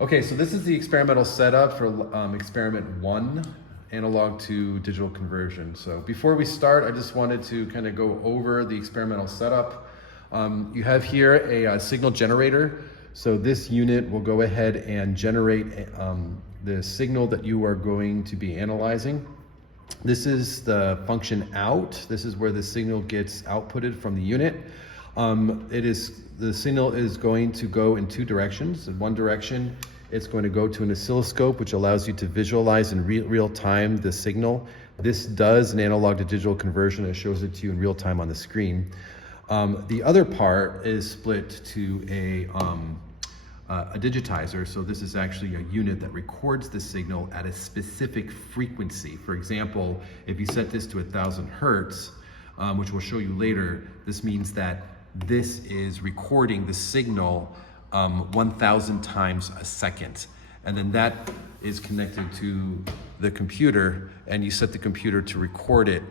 Okay, so this is the experimental setup for experiment 1, analog to digital conversion. So before we start, I just wanted to kind of go over the experimental setup. You have here a signal generator. So this unit will go ahead and generate the signal that you are going to be analyzing. This is the function out. This is where the signal gets outputted from the unit. The signal is going to go in two directions. In one direction, it's going to go to an oscilloscope, which allows you to visualize in real time the signal. This does an analog to digital conversion. It shows it to you in real time on the screen. The other part is split to a digitizer. So this is actually a unit that records the signal at a specific frequency. For example, if you set this to 1,000 hertz, which we'll show you later, this means that this is recording the signal 1,000 times a second. And then that is connected to the computer, and you set the computer to record it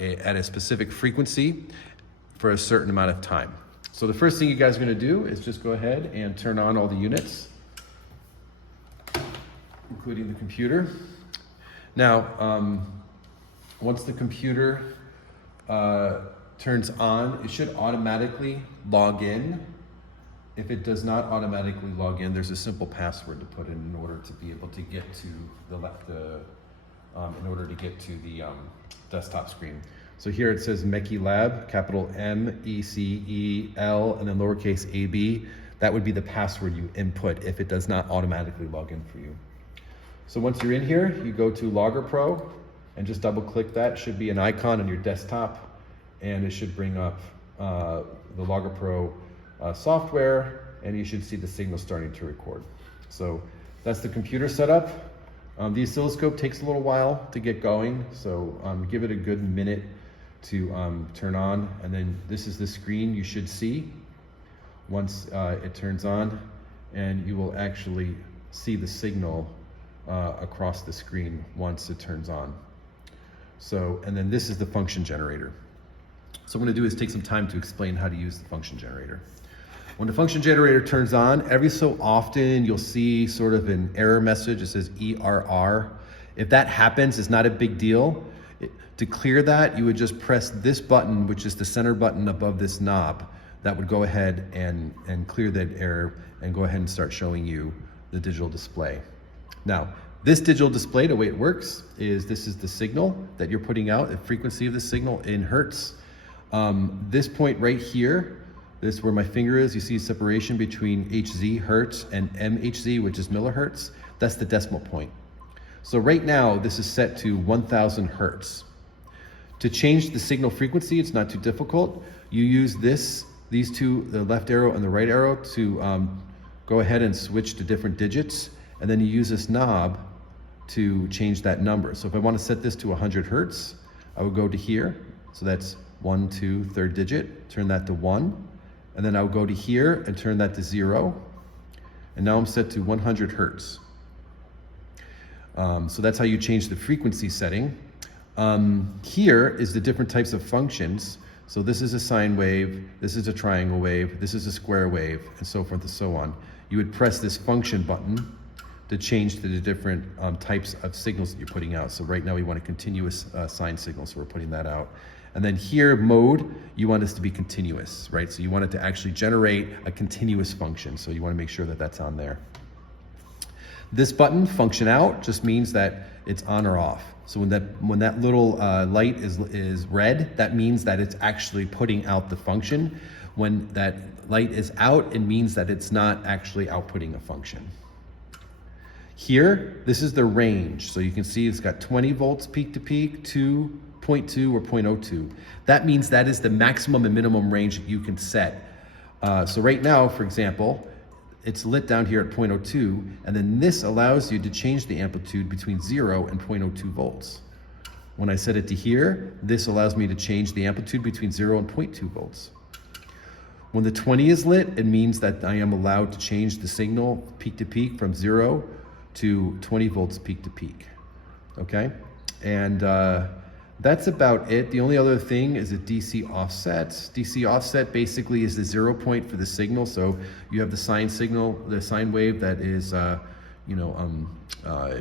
at a specific frequency for a certain amount of time. So the first thing you guys are going to do is just go ahead and turn on all the units, including the computer. Now, once the computer turns on, it should automatically log in. If it does not automatically log in, there's a simple password to put in order to be able to get to the desktop screen. So here it says Mecel Lab, capital MECEL, and then lowercase ab. That would be the password you input if it does not automatically log in for you. So once you're in here, you go to Logger Pro and just double click that. It should be an icon on your desktop, and it should bring up the Logger Pro software, and you should see the signal starting to record. So that's the computer setup. The oscilloscope takes a little while to get going, so give it a good minute to turn on, and then this is the screen you should see once it turns on, and you will actually see the signal across the screen once it turns on. So, and then this is the function generator. So what I'm gonna do is take some time to explain how to use the function generator. When the function generator turns on, every so often you'll see sort of an error message. It says ERR. If that happens, it's not a big deal. To clear that, you would just press this button, which is the center button above this knob. That would go ahead and clear that error and go ahead and start showing you the digital display. Now, this digital display, the way it works is this is the signal that you're putting out, the frequency of the signal in hertz. This point right here, this where my finger is, you see separation between Hz, hertz, and MHz, which is millihertz. That's the decimal point. So right now, this is set to 1,000 hertz. To change the signal frequency, it's not too difficult. You use these two, the left arrow and the right arrow, to go ahead and switch to different digits. And then you use this knob to change that number. So if I want to set this to 100 hertz, I would go to here. So that's 1, 2, third digit, turn that to 1. And then I would go to here and turn that to 0. And now I'm set to 100 hertz. So that's how you change the frequency setting. Here is the different types of functions. So this is a sine wave, this is a triangle wave, this is a square wave, and so forth and so on. You would press this function button to change to the different types of signals that you're putting out. So right now we want a continuous sine signal, so we're putting that out. And then here, mode, you want this to be continuous, right? So you want it to actually generate a continuous function. So you want to make sure that that's on there. This button, function out, just means that it's on or off. So when that little light is red, that means that it's actually putting out the function. When that light is out, it means that it's not actually outputting a function. Here, this is the range. So you can see it's got 20 volts peak to peak, 2.2 or 0.02. That means that is the maximum and minimum range that you can set. So right now, for example, it's lit down here at 0.02, and then this allows you to change the amplitude between 0 and 0.02 volts. When I set it to here, this allows me to change the amplitude between 0 and 0.2 volts. When the 20 is lit, it means that I am allowed to change the signal peak to peak from 0 to 20 volts peak to peak, okay? And That's about it. The only other thing is a DC offset. DC offset basically is the 0 point for the signal. So you have the sine signal, the sine wave that is,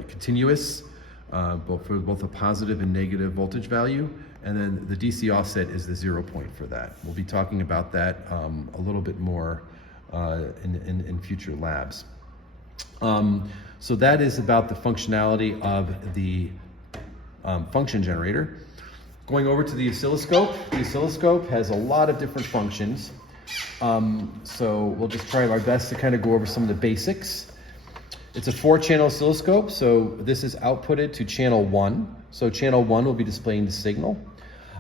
continuous, for both a positive and negative voltage value. And then the DC offset is the 0 point for that. We'll be talking about that a little bit more in future labs. So that is about the functionality of the function generator. Going over to the oscilloscope has a lot of different functions. So we'll just try our best to kind of go over some of the basics. It's a 4-channel oscilloscope, so this is outputted to channel 1. So channel 1 will be displaying the signal.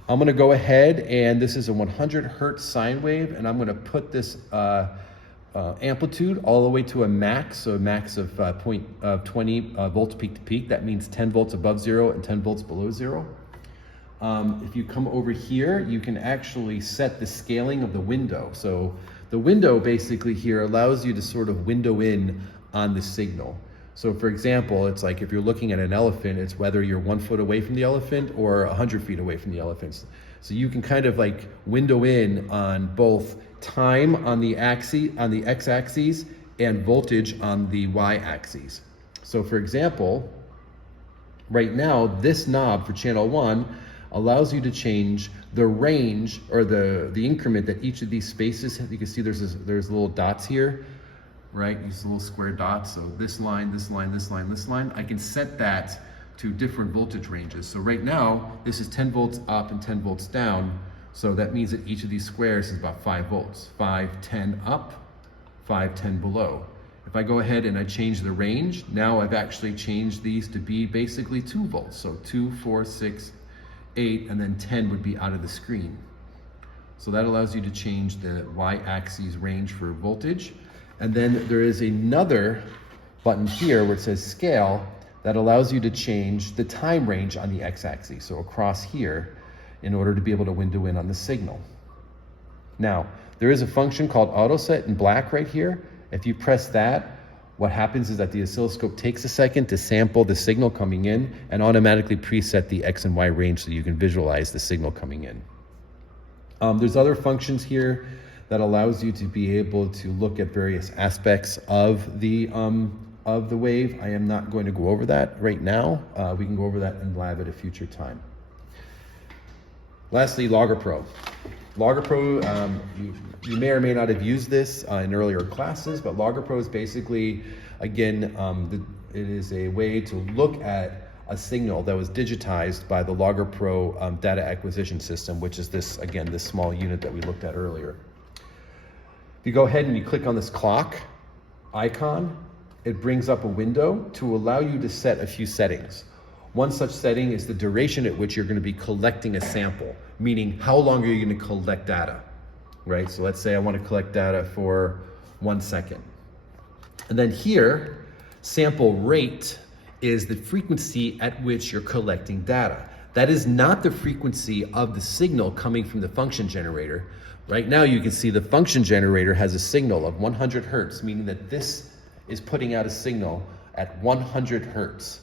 I'm going to go ahead, and this is a 100 hertz sine wave, and I'm going to put this amplitude all the way to a max, so a max of 20 volts peak to peak. That means 10 volts above 0 and 10 volts below 0. If you come over here, you can actually set the scaling of the window. So the window basically here allows you to sort of window in on the signal. So for example, it's like if you're looking at an elephant, it's whether you're 1 foot away from the elephant or 100 feet away from the elephants. So you can kind of like window in on both time on the x-axis and voltage on the y-axis. So for example, right now, this knob for channel 1 allows you to change the range or the increment that each of these spaces have. You can see there's little dots here, right? These little square dots. So this line, this line, this line, this line. I can set that to different voltage ranges. So right now, this is 10 volts up and 10 volts down. So that means that each of these squares is about 5 volts. 5, 10 up, 5, 10 below. If I go ahead and I change the range, now I've actually changed these to be basically 2 volts. So 2, 4, 6, 8, and then 10 would be out of the screen. So that allows you to change the y-axis range for voltage. And then there is another button here where it says scale that allows you to change the time range on the x-axis. So across here, in order to be able to window in on the signal. Now, there is a function called auto set in black right here. If you press that, what happens is that the oscilloscope takes a second to sample the signal coming in and automatically preset the X and Y range so you can visualize the signal coming in. There's other functions here that allows you to be able to look at various aspects of the wave. I am not going to go over that right now. We can go over that in lab at a future time. Lastly, Logger Pro. Logger Pro, you may or may not have used this in earlier classes, but Logger Pro is basically, again, it is a way to look at a signal that was digitized by the Logger Pro data acquisition system, which is this, again, this small unit that we looked at earlier. If you go ahead and you click on this clock icon, it brings up a window to allow you to set a few settings. One such setting is the duration at which you're going to be collecting a sample, meaning how long are you going to collect data, right? So let's say I want to collect data for 1 second. And then here, sample rate is the frequency at which you're collecting data. That is not the frequency of the signal coming from the function generator. Right now you can see the function generator has a signal of 100 hertz, meaning that this is putting out a signal at 100 hertz.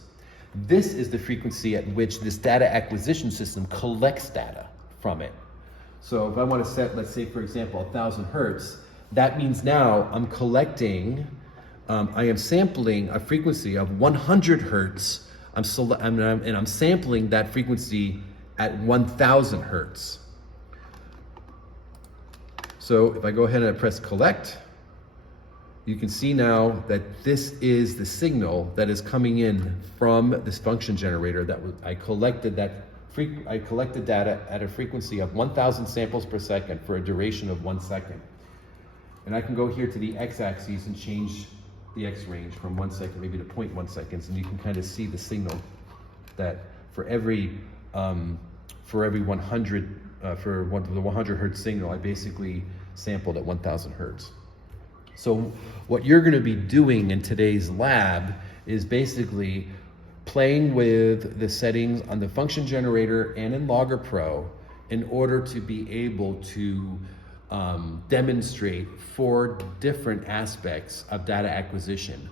This is the frequency at which this data acquisition system collects data from it. So if I want to set, let's say, for example, 1,000 hertz, that means now I'm collecting, I am sampling a frequency of 100 hertz, and I'm sampling that frequency at 1,000 hertz. So if I go ahead and I press collect, you can see now that this is the signal that is coming in from this function generator that I collected data at a frequency of 1,000 samples per second for a duration of 1 second. And I can go here to the x-axis and change the x range from 1 second maybe to 0.1 seconds, and you can kind of see the signal that for every 100 for the 100 hertz signal, I basically sampled at 1,000 hertz. So what you're going to be doing in today's lab is basically playing with the settings on the function generator and in Logger Pro in order to be able to demonstrate 4 different aspects of data acquisition.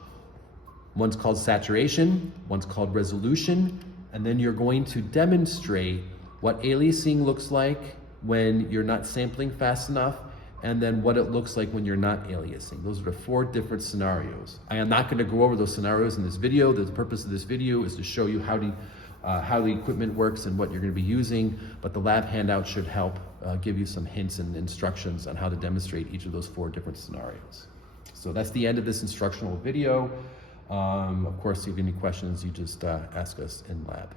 One's called saturation, one's called resolution, and then you're going to demonstrate what aliasing looks like when you're not sampling fast enough, and then what it looks like when you're not aliasing. Those are the 4 different scenarios. I am not going to go over those scenarios in this video. The purpose of this video is to show you how the equipment works and what you're going to be using, but the lab handout should help give you some hints and instructions on how to demonstrate each of those 4 different scenarios. So that's the end of this instructional video. Of course, if you have any questions, you just ask us in lab.